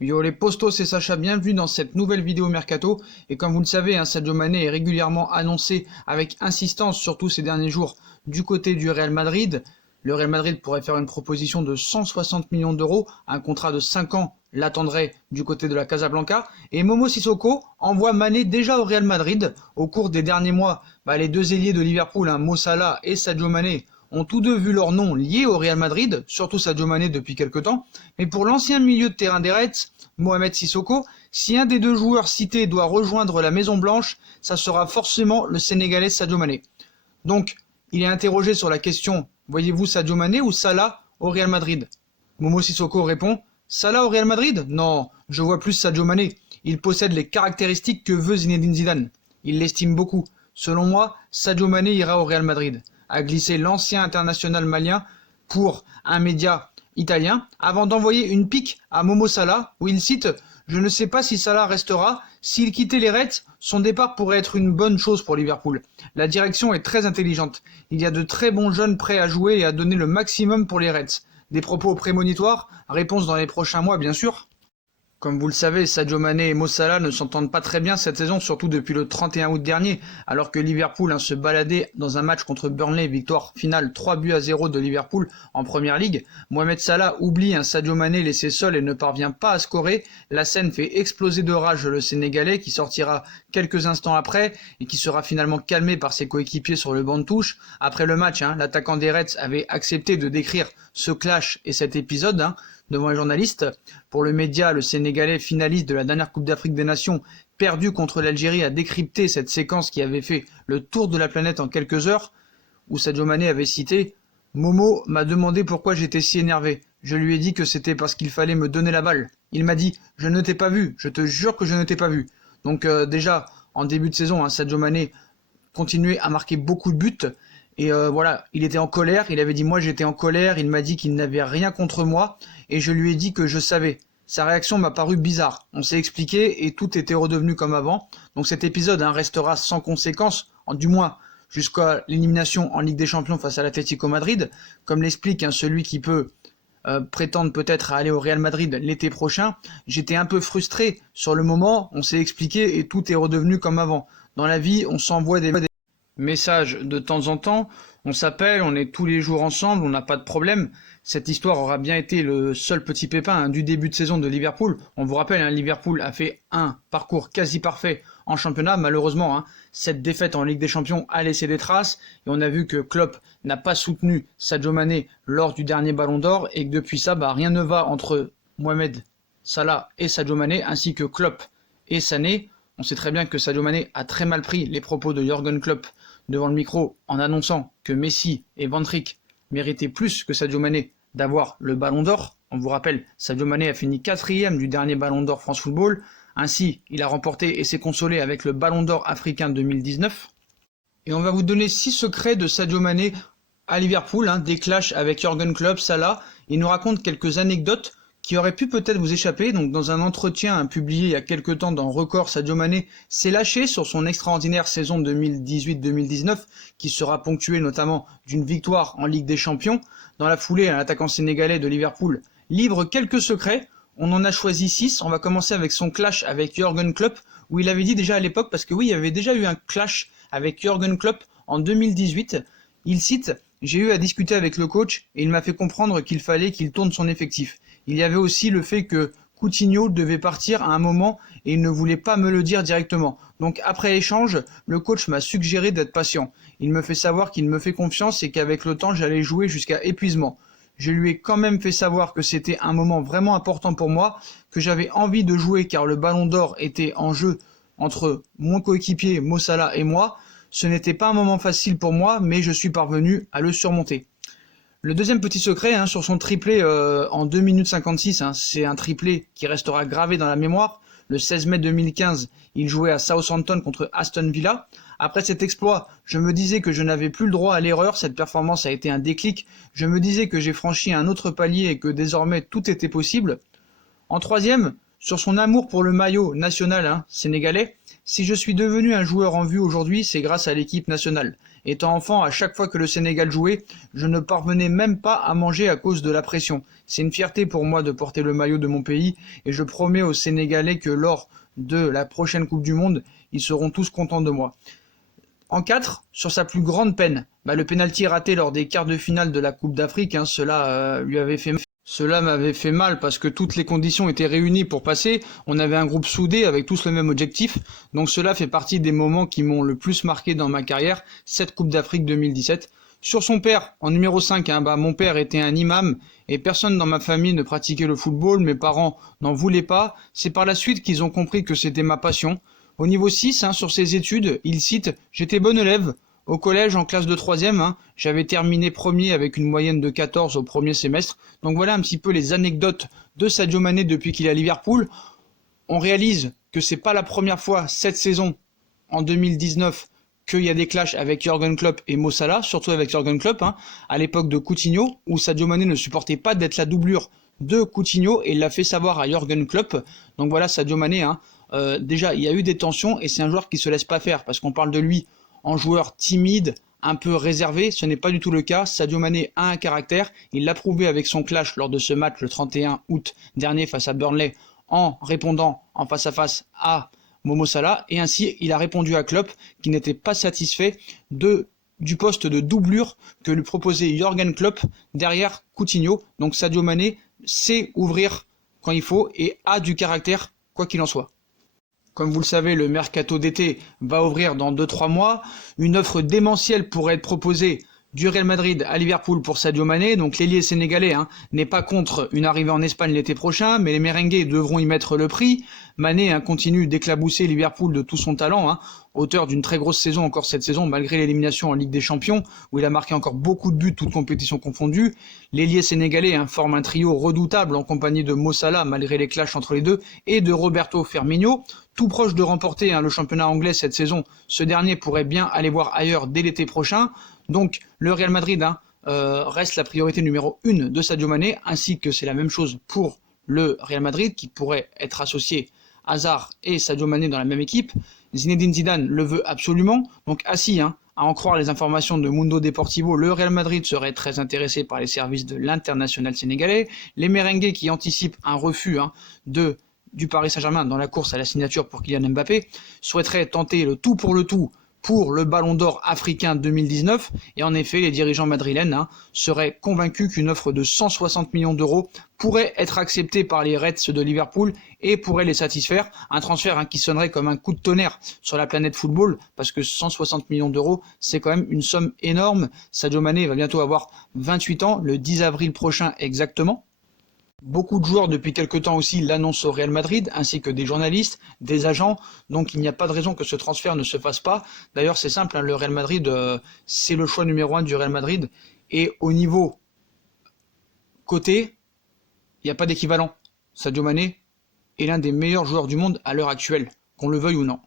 Yo les postos, c'est Sacha, bienvenue dans cette nouvelle vidéo Mercato. Et comme vous le savez, Sadio Mané est régulièrement annoncé avec insistance, surtout ces derniers jours, du côté du Real Madrid. Le Real Madrid pourrait faire une proposition de 160 millions d'euros, un contrat de 5 ans l'attendrait du côté de la Casablanca. Et Momo Sissoko envoie Mané déjà au Real Madrid. Au cours des derniers mois, les deux ailiers de Liverpool, Mo Salah et Sadio Mané, ont tous deux vu leur nom lié au Real Madrid, surtout Sadio Mané depuis quelque temps. Mais pour l'ancien milieu de terrain des Reds, Mohamed Sissoko, si un des deux joueurs cités doit rejoindre la Maison Blanche, ça sera forcément le Sénégalais Sadio Mané. Donc, il est interrogé sur la question « Voyez-vous Sadio Mané ou Salah au Real Madrid ?» Momo Sissoko répond « Salah au Real Madrid ? Non, je vois plus Sadio Mané. Il possède les caractéristiques que veut Zinedine Zidane. Il l'estime beaucoup. Selon moi, Sadio Mané ira au Real Madrid. » a glissé l'ancien international malien pour un média italien, avant d'envoyer une pique à Momo Salah, où il cite « Je ne sais pas si Salah restera. S'il quittait les Reds, son départ pourrait être une bonne chose pour Liverpool. La direction est très intelligente. Il y a de très bons jeunes prêts à jouer et à donner le maximum pour les Reds. » Des propos prémonitoires, réponse dans les prochains mois bien sûr. Comme vous le savez, Sadio Mané et Mo Salah ne s'entendent pas très bien cette saison, surtout depuis le 31 août dernier, alors que Liverpool se baladait dans un match contre Burnley, victoire finale 3-0 de Liverpool en Première Ligue. Mohamed Salah oublie un Sadio Mané laissé seul et ne parvient pas à scorer. La scène fait exploser de rage le Sénégalais qui sortira quelques instants après et qui sera finalement calmé par ses coéquipiers sur le banc de touche. Après le match, l'attaquant des Reds avait accepté de décrire ce clash et cet épisode devant les journalistes. Pour le média, le Sénégalais finaliste de la dernière Coupe d'Afrique des Nations, perdu contre l'Algérie, a décrypté cette séquence qui avait fait le tour de la planète en quelques heures, où Sadio Mané avait cité « Momo m'a demandé pourquoi j'étais si énervé. Je lui ai dit que c'était parce qu'il fallait me donner la balle. Il m'a dit « Je ne t'ai pas vu, je te jure que je ne t'ai pas vu. » Donc déjà, en début de saison, Sadio Mané continuait à marquer beaucoup de buts. Et voilà, il était en colère, il avait dit « Moi j'étais en colère », il m'a dit qu'il n'avait rien contre moi, et je lui ai dit que je savais. Sa réaction m'a paru bizarre, on s'est expliqué et tout était redevenu comme avant. Donc cet épisode restera sans conséquence, du moins jusqu'à l'élimination en Ligue des Champions face à l'Atlético Madrid, comme l'explique celui qui peut prétendre peut-être à aller au Real Madrid l'été prochain. J'étais un peu frustré sur le moment, on s'est expliqué et tout est redevenu comme avant. Dans la vie, on s'envoie des messages de temps en temps, on s'appelle, on est tous les jours ensemble, on n'a pas de problème. Cette histoire aura bien été le seul petit pépin du début de saison de Liverpool. On vous rappelle, Liverpool a fait un parcours quasi parfait en championnat. Malheureusement, cette défaite en Ligue des Champions a laissé des traces. Et on a vu que Klopp n'a pas soutenu Sadio Mané lors du dernier Ballon d'Or. Et que depuis ça, rien ne va entre Mohamed Salah et Sadio Mané, ainsi que Klopp et Sané. On sait très bien que Sadio Mané a très mal pris les propos de Jürgen Klopp devant le micro en annonçant que Messi et Van Dijk méritaient plus que Sadio Mané d'avoir le Ballon d'Or. On vous rappelle, Sadio Mané a fini 4e du dernier Ballon d'Or France Football. Ainsi, il a remporté et s'est consolé avec le Ballon d'Or africain 2019. Et on va vous donner 6 secrets de Sadio Mané à Liverpool, des clashs avec Jürgen Klopp, Salah. Il nous raconte quelques anecdotes qui auraient pu peut-être vous échapper. Donc dans un entretien publié il y a quelques temps dans Record, Sadio Mané s'est lâché sur son extraordinaire saison 2018-2019 qui sera ponctuée notamment d'une victoire en Ligue des Champions. Dans la foulée, l'attaquant sénégalais de Liverpool livre quelques secrets. On en a choisi 6. On va commencer avec son clash avec Jürgen Klopp, où il avait dit déjà à l'époque, parce que oui, il y avait déjà eu un clash avec Jürgen Klopp en 2018. Il cite « J'ai eu à discuter avec le coach et il m'a fait comprendre qu'il fallait qu'il tourne son effectif. Il y avait aussi le fait que Coutinho devait partir à un moment et il ne voulait pas me le dire directement. Donc après échange, le coach m'a suggéré d'être patient. Il me fait savoir qu'il me fait confiance et qu'avec le temps, j'allais jouer jusqu'à épuisement. Je lui ai quand même fait savoir que c'était un moment vraiment important pour moi, que j'avais envie de jouer car le Ballon d'Or était en jeu entre mon coéquipier Mo Salah et moi. Ce n'était pas un moment facile pour moi, mais je suis parvenu à le surmonter. » Le deuxième petit secret sur son triplé en 2 minutes 56, c'est un triplé qui restera gravé dans la mémoire. Le 16 mai 2015, il jouait à Southampton contre Aston Villa. Après cet exploit, je me disais que je n'avais plus le droit à l'erreur, cette performance a été un déclic. Je me disais que j'ai franchi un autre palier et que désormais tout était possible. En troisième, Sur son amour pour le maillot national sénégalais, si je suis devenu un joueur en vue aujourd'hui, c'est grâce à l'équipe nationale. Étant enfant, à chaque fois que le Sénégal jouait, je ne parvenais même pas à manger à cause de la pression. C'est une fierté pour moi de porter le maillot de mon pays et je promets aux Sénégalais que lors de la prochaine Coupe du Monde, ils seront tous contents de moi. En 4, sur sa plus grande peine, le pénalty raté lors des quarts de finale de la Coupe d'Afrique, Cela m'avait fait mal parce que toutes les conditions étaient réunies pour passer, on avait un groupe soudé avec tous le même objectif, donc cela fait partie des moments qui m'ont le plus marqué dans ma carrière, cette Coupe d'Afrique 2017. Sur son père, en numéro 5, mon père était un imam et personne dans ma famille ne pratiquait le football, mes parents n'en voulaient pas, c'est par la suite qu'ils ont compris que c'était ma passion. Au niveau 6, sur ses études, il cite « J'étais bon élève ». Au collège, en classe de 3e, j'avais terminé premier avec une moyenne de 14 au premier semestre. Donc voilà un petit peu les anecdotes de Sadio Mané depuis qu'il est à Liverpool. On réalise que c'est pas la première fois cette saison, en 2019, qu'il y a des clashs avec Jürgen Klopp et Mo Salah, surtout avec Jürgen Klopp, à l'époque de Coutinho, où Sadio Mané ne supportait pas d'être la doublure de Coutinho et il l'a fait savoir à Jürgen Klopp. Donc voilà Sadio Mané, déjà il y a eu des tensions et c'est un joueur qui se laisse pas faire parce qu'on parle de lui en joueur timide, un peu réservé, ce n'est pas du tout le cas. Sadio Mané a un caractère, il l'a prouvé avec son clash lors de ce match le 31 août dernier face à Burnley en répondant en face à face à Momo Salah et ainsi il a répondu à Klopp qui n'était pas satisfait du poste de doublure que lui proposait Jürgen Klopp derrière Coutinho. Donc Sadio Mané sait ouvrir quand il faut et a du caractère quoi qu'il en soit. Comme vous le savez, le mercato d'été va ouvrir dans 2-3 mois. Une offre démentielle pourrait être proposée du Real Madrid à Liverpool pour Sadio Mané. Donc l'ailier sénégalais n'est pas contre une arrivée en Espagne l'été prochain, mais les merengues devront y mettre le prix. Mané continue d'éclabousser Liverpool de tout son talent, auteur d'une très grosse saison encore cette saison, malgré l'élimination en Ligue des Champions, où il a marqué encore beaucoup de buts, toutes compétitions confondues. L'ailier sénégalais forme un trio redoutable en compagnie de Mo Salah, malgré les clashs entre les deux, et de Roberto Firmino. Tout proche de remporter le championnat anglais cette saison, ce dernier pourrait bien aller voir ailleurs dès l'été prochain. Donc le Real Madrid reste la priorité numéro 1 de Sadio Mané, ainsi que c'est la même chose pour le Real Madrid qui pourrait être associé Hazard et Sadio Mané dans la même équipe. Zinedine Zidane le veut absolument, donc à en croire les informations de Mundo Deportivo, le Real Madrid serait très intéressé par les services de l'international sénégalais. Les merengues qui anticipent un refus du Paris Saint-Germain dans la course à la signature pour Kylian Mbappé, souhaiterait tenter le tout pour le Ballon d'Or africain 2019 et en effet les dirigeants madrilènes seraient convaincus qu'une offre de 160 millions d'euros pourrait être acceptée par les Reds de Liverpool et pourrait les satisfaire, un transfert qui sonnerait comme un coup de tonnerre sur la planète football parce que 160 millions d'euros c'est quand même une somme énorme. Sadio Mané va bientôt avoir 28 ans, le 10 avril prochain exactement. Beaucoup de joueurs depuis quelque temps aussi l'annoncent au Real Madrid, ainsi que des journalistes, des agents, donc il n'y a pas de raison que ce transfert ne se fasse pas. D'ailleurs c'est simple, le Real Madrid, c'est le choix numéro 1 du Real Madrid, et au niveau côté, il n'y a pas d'équivalent. Sadio Mané est l'un des meilleurs joueurs du monde à l'heure actuelle, qu'on le veuille ou non.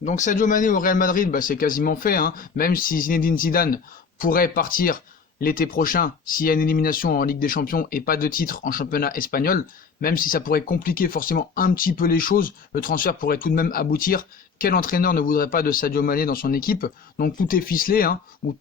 Donc Sadio Mané au Real Madrid, c'est quasiment fait, même si Zinedine Zidane pourrait partir l'été prochain, s'il y a une élimination en Ligue des Champions et pas de titre en championnat espagnol, même si ça pourrait compliquer forcément un petit peu les choses, le transfert pourrait tout de même aboutir. Quel entraîneur ne voudrait pas de Sadio Mané dans son équipe? Donc tout est ficelé, ou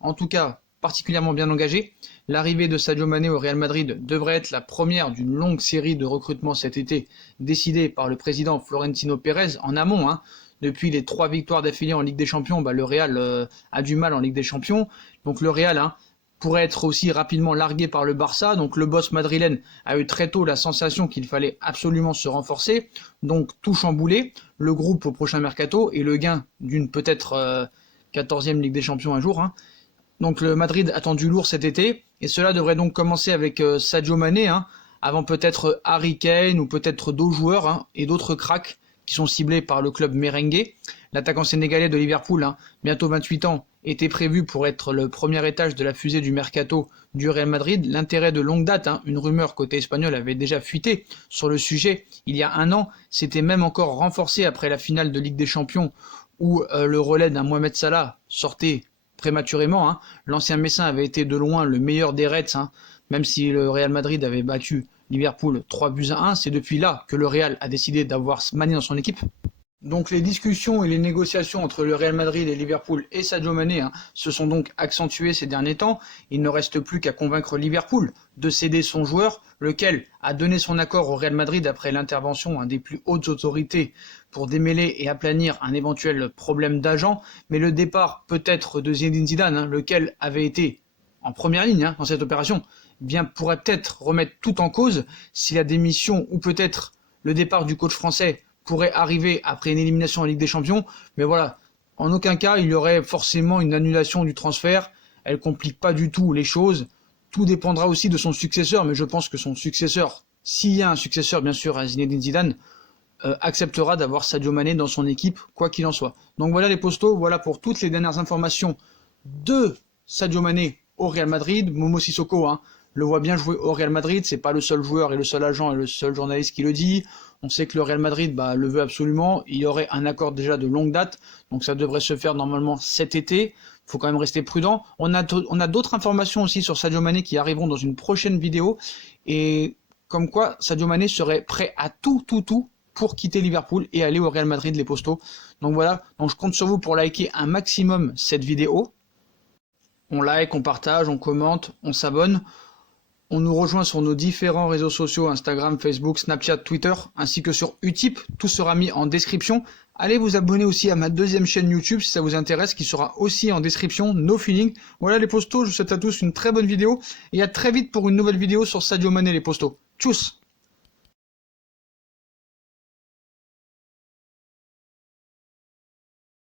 en tout cas particulièrement bien engagé. L'arrivée de Sadio Mané au Real Madrid devrait être la première d'une longue série de recrutements cet été, décidée par le président Florentino Pérez en amont. Depuis les 3 victoires d'affilée en Ligue des Champions, le Real a du mal en Ligue des Champions. Donc le Real pourrait être aussi rapidement largué par le Barça. Donc le boss madrilène a eu très tôt la sensation qu'il fallait absolument se renforcer. Donc tout chambouler, le groupe au prochain mercato et le gain d'une peut-être 14e Ligue des Champions un jour. Donc le Madrid attend du lourd cet été. Et cela devrait donc commencer avec Sadio Mané, avant peut-être Harry Kane ou peut-être d'autres joueurs et d'autres cracks qui sont ciblés par le club merengue. L'attaquant sénégalais de Liverpool, bientôt 28 ans, était prévu pour être le premier étage de la fusée du mercato du Real Madrid. L'intérêt de longue date, une rumeur côté espagnol avait déjà fuité sur le sujet il y a un an, s'était même encore renforcé après la finale de Ligue des Champions où le relais d'un Mohamed Salah sortait prématurément. L'ancien Messin avait été de loin le meilleur des Reds, même si le Real Madrid avait battu Liverpool 3-1. C'est depuis là que le Real a décidé d'avoir Mané dans son équipe. Donc les discussions et les négociations entre le Real Madrid et Liverpool et Sadio Mané se sont donc accentuées ces derniers temps. Il ne reste plus qu'à convaincre Liverpool de céder son joueur, lequel a donné son accord au Real Madrid après l'intervention des plus hautes autorités pour démêler et aplanir un éventuel problème d'agent. Mais le départ peut-être de Zinedine Zidane, lequel avait été en première ligne dans cette opération, pourrait peut-être remettre tout en cause si la démission ou peut-être le départ du coach français pourrait arriver après une élimination en Ligue des Champions. Mais voilà, en aucun cas il y aurait forcément une annulation du transfert. Elle complique pas du tout les choses. Tout dépendra aussi de son successeur, mais je pense que son successeur, s'il y a un successeur bien sûr à Zinedine Zidane, acceptera d'avoir Sadio Mané dans son équipe, quoi qu'il en soit. Donc voilà les postos, voilà pour toutes les dernières informations de Sadio Mané au Real Madrid. Momo Sissoko le voit bien jouer au Real Madrid, c'est pas le seul joueur et le seul agent et le seul journaliste qui le dit. On sait que le Real Madrid le veut absolument, il y aurait un accord déjà de longue date, donc ça devrait se faire normalement cet été. Il faut quand même rester prudent. On a d'autres informations aussi sur Sadio Mané qui arriveront dans une prochaine vidéo, et comme quoi Sadio Mané serait prêt à tout pour quitter Liverpool et aller au Real Madrid, les postos. Donc voilà, donc je compte sur vous pour liker un maximum cette vidéo. On like, on partage, on commente, on s'abonne. On nous rejoint sur nos différents réseaux sociaux, Instagram, Facebook, Snapchat, Twitter, ainsi que sur Utip. Tout sera mis en description. Allez vous abonner aussi à ma deuxième chaîne YouTube si ça vous intéresse, qui sera aussi en description, No Feeling. Voilà les postos, je vous souhaite à tous une très bonne vidéo, et à très vite pour une nouvelle vidéo sur Sadio Mané les postos. Tchuss!